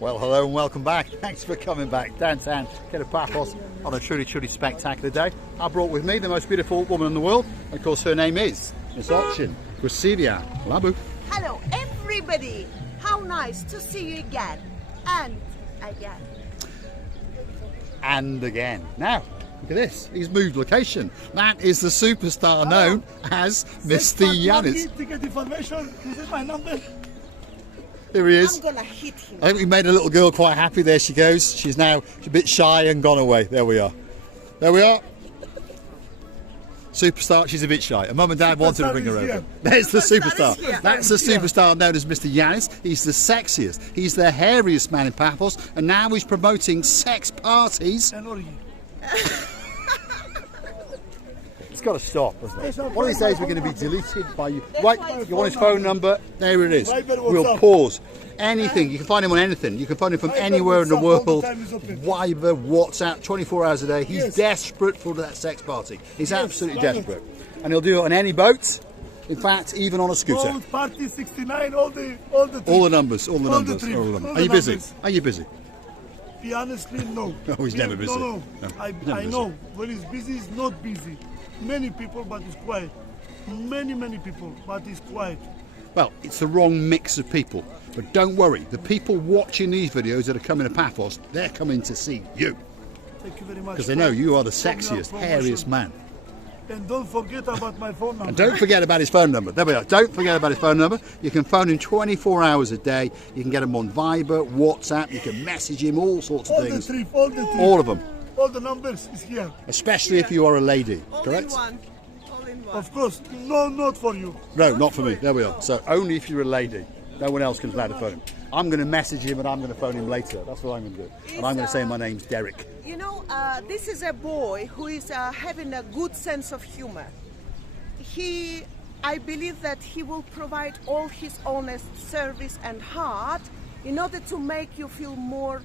Well, hello and welcome back. Thanks for coming back downtown to Paphos on a truly, truly spectacular day. I brought with me the most beautiful woman in the world. Of course, her name is Miss Ochin, Gracilia Labu. Hello, everybody. How nice to see you again. And again. And again. Now, look at this. He's moved location. That is the superstar known as Mr. Yance. To get information, this is my number. Here he is. I'm gonna hit him. I think we made a little girl quite happy. There she goes. She's now a bit shy and gone away. There we are. There we are. Superstar. She's a bit shy. Her mum and dad wanted to bring her over. There's the superstar. That's the superstar known as Mr. Yance. He's the sexiest. He's the hairiest man in Paphos. And now he's promoting sex parties. It's got to stop, doesn't it? One of these days we're going to be deleted by you. Right, you want his phone number? There it is. We'll pause. Anything. You can find him on anything. You can find him from anywhere in the world. Viber, WhatsApp, 24 hours a day. He's desperate for that sex party. He's absolutely desperate. And he'll do it on any boat. In fact, even on a scooter. Boat, party 69, all the numbers. Are you busy? Are you busy? Be honestly, no. No, he's never busy. No. I know. When he's busy, he's not busy. Many people, but it's quiet. Many people, but it's quiet. Well, it's the wrong mix of people. But don't worry, the people watching these videos that are coming to Paphos, they're coming to see you. Thank you very much. Because they know you are the sexiest, hairiest man. And don't forget about my phone number. And don't forget about his phone number. There we are. Don't forget about his phone number. You can phone him 24 hours a day. You can get him on Viber, WhatsApp. You can message him, all sorts of things. All of them. All the numbers is here. Especially if you are a lady, correct? All in one. Of course. No, not for you. No, not for me. There we are. So only if you're a lady. No one else can allowed to phone him. I'm going to message him and I'm going to phone him later. That's what I'm going to do. And I'm going to say my name's Derek. You know, this is a boy who is having a good sense of humor. I believe that he will provide all his honest service and heart in order to make you feel more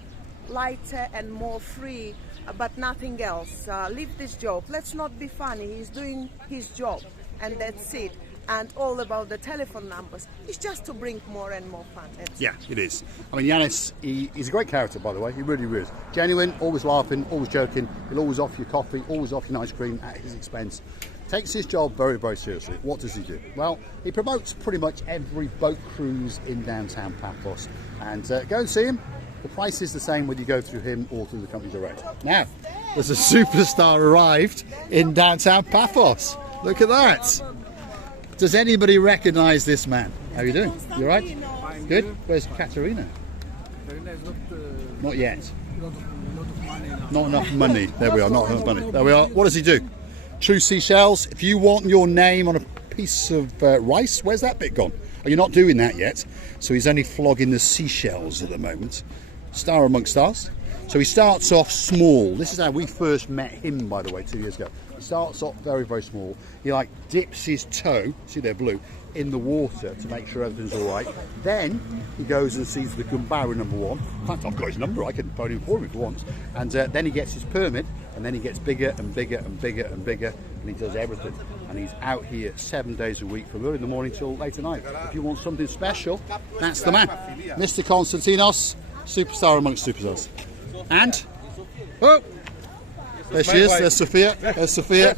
lighter and more free, but nothing else. Leave this job. Let's not be funny. He's doing his job, and that's it. And all about the telephone numbers. It's just to bring more and more fun. Yeah, it is. I mean, Yance, he's a great character, by the way. He really is. Genuine, always laughing, always joking. He'll always offer you coffee, always offer you an ice cream at his expense. Takes his job very, very seriously. What does he do? Well, he promotes pretty much every boat cruise in downtown Paphos. And go and see him. The price is the same whether you go through him or through the company direct. Now, there's a superstar arrived in downtown Paphos. Look at that. Does anybody recognise this man? How are you doing? You all right? Good? Where's Katerina? Not yet. Not enough money. There we are, not enough money. There we are. What does he do? True seashells. If you want your name on a piece of rice, where's that bit gone? Oh, you're not doing that yet. So he's only flogging the seashells at the moment. Star amongst stars. So he starts off small. This is how we first met him, by the way, 2 years ago. He starts off very, very small. He like dips his toe, see they're blue, in the water to make sure everything's all right. Then he goes and sees the Gambara number one. In fact, I've got his number. I can phone him for him if he wants. And then he gets his permit, and then he gets bigger and bigger and bigger and bigger, and he does everything. And he's out here 7 days a week from early in the morning till late at night. If you want something special, that's the man. Mr. Constantinos, superstar amongst superstars. And, oh, there she is. There's Sophia. There's Sophia.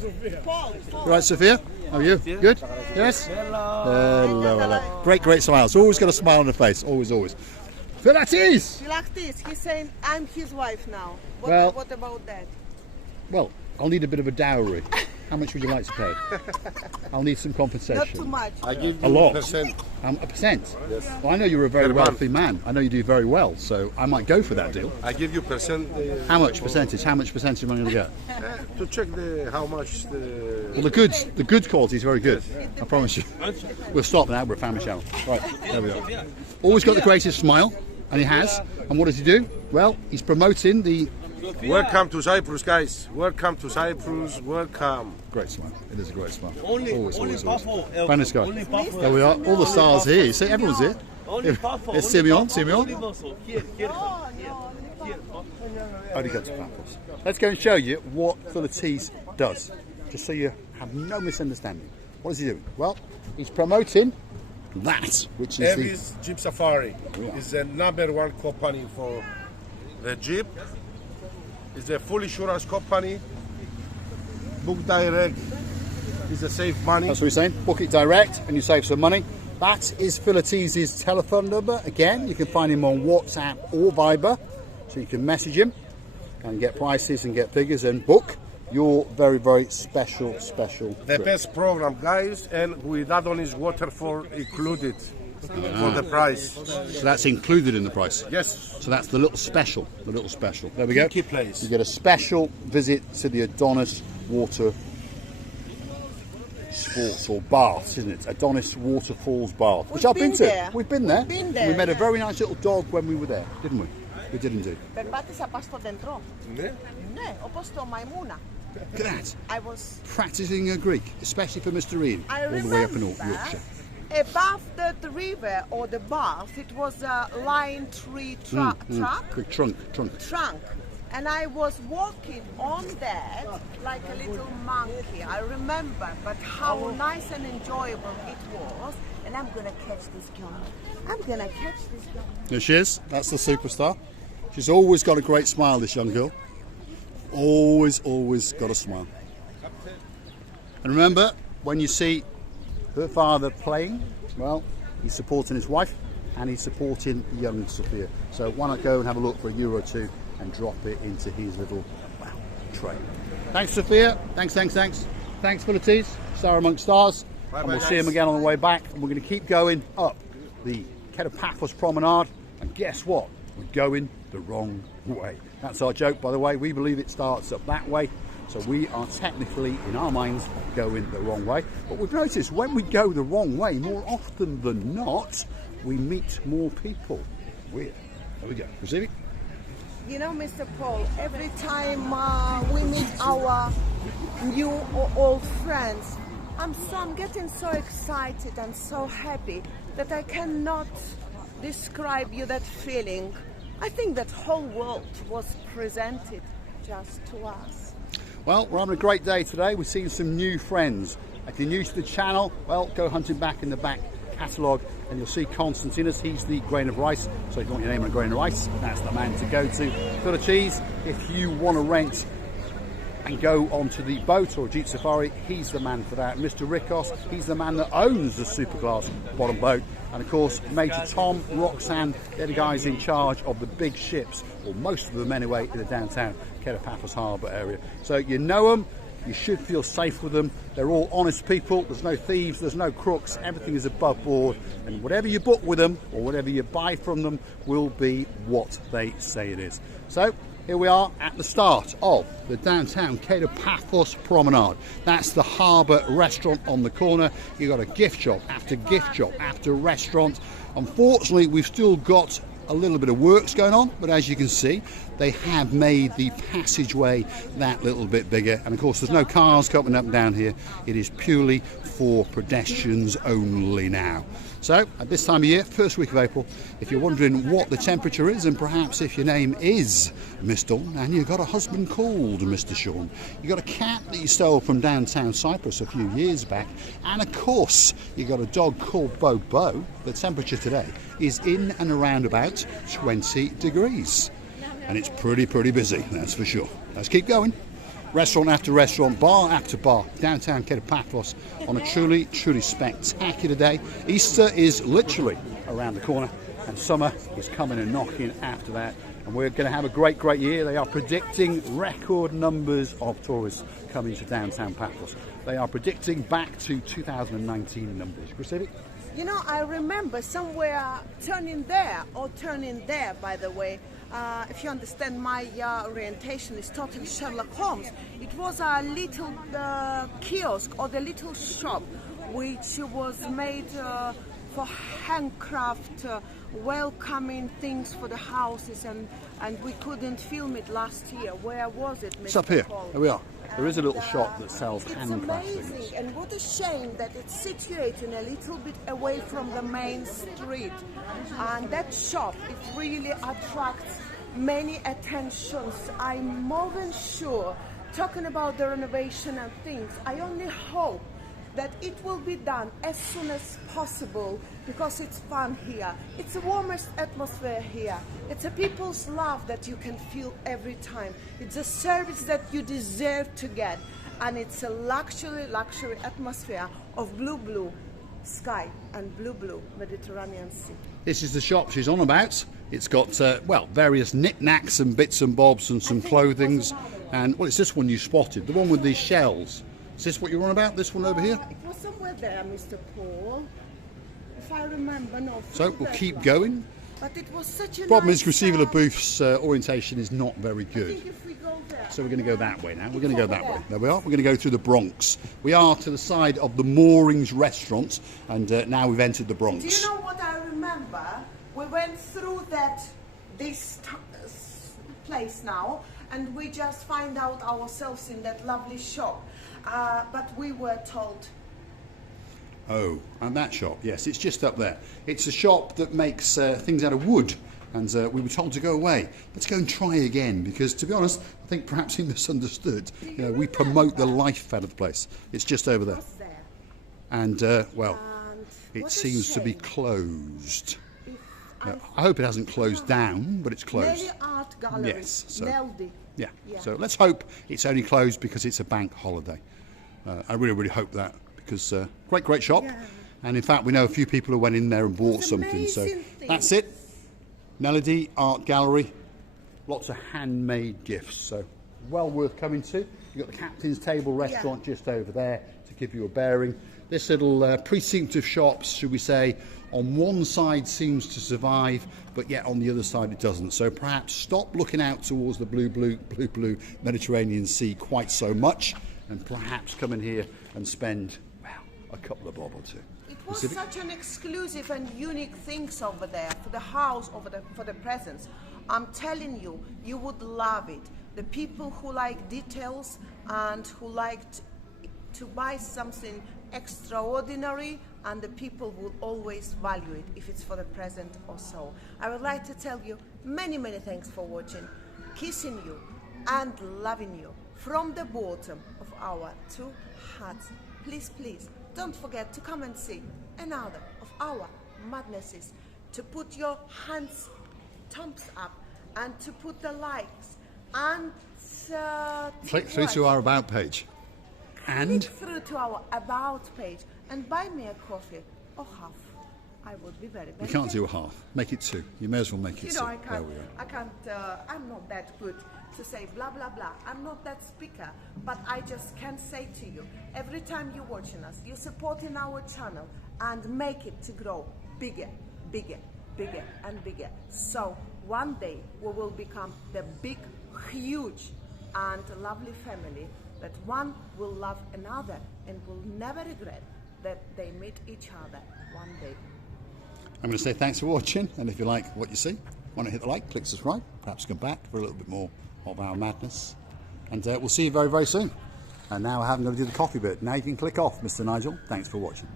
Right, Sophia? How are you? Good? Yes? Hello. Great smiles. Always got a smile on her face. Always. Philaktis! He's saying, I'm his wife now. What about that? Well, I'll need a bit of a dowry. How much would you like to pay? I'll need some compensation. Not too much. I give you a lot. %. A percent? Yes. Well, I know you're a very wealthy man. I know you do very well, so I might go for that deal. I give you percent. How much percentage? How much percentage am I going to get? To check how much the... Well, the goods quality is very good. I promise you. We'll stop now. We're a family channel. Right, there we are. Always got the greatest smile, and he has. And what does he do? Well, he's promoting the... Welcome to Cyprus, guys. Welcome to Cyprus. Welcome. Great smile. It is a great smile. Always. Finest guy. There we are. All the stars here. You see, everyone's here. It's Simeon. Only go to Paphos. Let's go and show you what Philaktis does, just so you have no misunderstanding. What is he doing? Well, he's promoting that, which is Avis Jeep Safari Yeah. is the #1 company for the Jeep. It's a full insurance company. Book direct is a save money. That's what we're saying. Book it direct and you save some money. That is Philotes' telephone number. Again, you can find him on WhatsApp or Viber, so you can message him and get prices and get figures and book your very, very special The trip. best program, guys, and with add-ons waterfall included for the price. So that's included in the price. Yes. So that's the little special. The little special. There we go. Key place. You get a special visit to the Adonis Water Sports or Baths, isn't it? Adonis Waterfalls Bath, which We've I've been been to. there. We've been there. We've been there, We met a yeah. very nice little dog when we were there, didn't we? We did indeed. Περπάτησα πας στο δέντρο. Ναι. Ναι, όπως το μαϊμούνα. Look at that. I was. Practicing a Greek, especially for Mr. Ian, I all the way up in remember Yorkshire. above the river or the bath, it was a lime tree truck. Big trunk. Trunk. And I was walking on that like a little monkey. I remember, but how nice and enjoyable it was. And I'm gonna catch this girl. I'm gonna catch this girl. There she is. That's the superstar. She's always got a great smile, this young girl. Always got a smile. And remember, when you see her father playing, well, he's supporting his wife and he's supporting young Sophia. So why not go and have a look for €1 or €2 and drop it into his little tray. Thanks, Sophia. Thanks. Thanks, Philotes. Star amongst stars. Bye, And we'll guys. see him again on the way back. And we're going to keep going up the Paphos Promenade. And guess what? We're going the wrong way. That's our joke, by the way. We believe it starts up that way. So we are technically, in our minds, going the wrong way. But we've noticed when we go the wrong way, more often than not, we meet more people. Weird. There we go. Receive it? You know, Mr. Paul, every time we meet our new or old friends, I'm getting so excited and so happy that I cannot describe you that feeling. I think that whole world was presented just to us. Well, we're having a great day today. We're seeing some new friends. If you're new to the channel, well, go hunting back in the back catalogue and you'll see Constantinos. He's the grain of rice. So if you want your name on a grain of rice, that's the man to go to. Philotes, if you want to rent and go onto the boat or Jeep Safari, he's the man for that. Mr. Rikos, he's the man that owns the Superclass bottom boat. And of course, Major Tom, Roxanne, they're the guys in charge of the big ships, or most of them anyway, in the downtown Paphos Harbour area. So you know them, you should feel safe with them. They're all honest people, there's no thieves, there's no crooks, everything is above board. And whatever you book with them, or whatever you buy from them, will be what they say it is. So, here we are at the start of the downtown Paphos Promenade. That's the harbour restaurant on the corner. You've got a gift shop after gift shop after restaurant. Unfortunately, we've still got a little bit of works going on, but as you can see, they have made the passageway that little bit bigger. And of course, there's no cars coming up and down here. It is purely for pedestrians only now. So at this time of year, first week of April, if you're wondering what the temperature is, and perhaps if your name is Miss Dawn and you've got a husband called Mr. Sean, you've got a cat that you stole from downtown Cyprus a few years back, and of course you've got a dog called Bobo, the temperature today is in and around about 20 degrees. And it's pretty busy, that's for sure. Let's keep going. Restaurant after restaurant, bar after bar, downtown Paphos on a truly spectacular day. Easter is literally around the corner and summer is coming and knocking after that. And we're going to have a great year. They are predicting record numbers of tourists coming to downtown Paphos. They are predicting back to 2019 numbers. Proceed. You know, I remember somewhere turning there, by the way. If you understand, my orientation is totally Sherlock Holmes. It was a little kiosk or the little shop which was made for handcraft, welcoming things for the houses, and we couldn't film it last year. Where was it, Mr. It's up here. Paul? Here we are. There is a little shop that sells It's handcraft amazing, things. and what a shame that it's situated a little bit away from the main street. And that shop, it really attracts many attentions. I'm more than sure, talking about the renovation and things, I only hope that it will be done as soon as possible because it's fun here. It's the warmest atmosphere here. It's a people's love that you can feel every time. It's a service that you deserve to get. And it's a luxury atmosphere of blue sky and blue Mediterranean Sea. This is the shop she's on about. It's got, well, various knickknacks and bits and bobs and some clothings. And, well, it's this one you spotted, the one with these shells. Is this what you're on about, this one over here? It was somewhere there, Mr. Paul. If I remember, no. So we'll keep going. But it was such a Problem nice, is, receiver booth's orientation is not very I good. think if we go there, So we're going to go that way now. We're going to go that way. There we are. We're going to go through the Bronx. We are to the side of the Moorings restaurant, and now we've entered the Bronx. do you know what I remember? We went through this place now, and we just find out ourselves in that lovely shop. But we were told. Oh, and that shop, yes, it's just up there. It's a shop that makes things out of wood, and we were told to go away. Let's go and try again, because to be honest, I think perhaps he misunderstood. You know, we promote the life out of the place. It's just over there. What's there? And, well, And it what a seems to be shame. closed. If No, I hope it hasn't closed down, but it's closed. Nelly Art Gallery. Yes, so- Neldy. Yeah. Yeah. So let's hope it's only closed because it's a bank holiday. I really hope that, because great shop. Yeah. And in fact, we know a few people who went in there and bought It's something. So amazing that's things. it. Melody Art Gallery. Lots of handmade gifts. So well worth coming to. You've got the Captain's Table restaurant just over there to give you a bearing. This little precinct of shops, should we say, on one side seems to survive, but yet on the other side it doesn't. So perhaps stop looking out towards the blue Mediterranean Sea quite so much, and perhaps come in here and spend, well, a couple of bob or two. It was such an exclusive and unique things over there for the house, for the presents. I'm telling you, you would love it. The people who like details and who liked to buy something extraordinary, and the people will always value it if it's for the present or so. I would like to tell you many thanks for watching, kissing you and loving you from the bottom of our two hearts. Please don't forget to come and see another of our madnesses, to put your hands thumbs up and to put the likes and Click through to our About page. And click through to our About page and buy me a coffee or half. I would be very we can't do a half. Make it two. You may as well make it You two. know, There we are. I'm not that good to say blah blah blah. I'm not that speaker, but I just can say to you, every time you're watching us, you're supporting our channel and make it to grow bigger and bigger. So one day we will become the big, huge and lovely family that one will love another and will never regret that they meet each other one day. I'm going to say thanks for watching, and if you like what you see, want to hit the like, click subscribe, perhaps come back for a little bit more of our madness, and we'll see you very soon. And now I haven't got to do the coffee bit. Now you can click off, Mr. Nigel. Thanks for watching.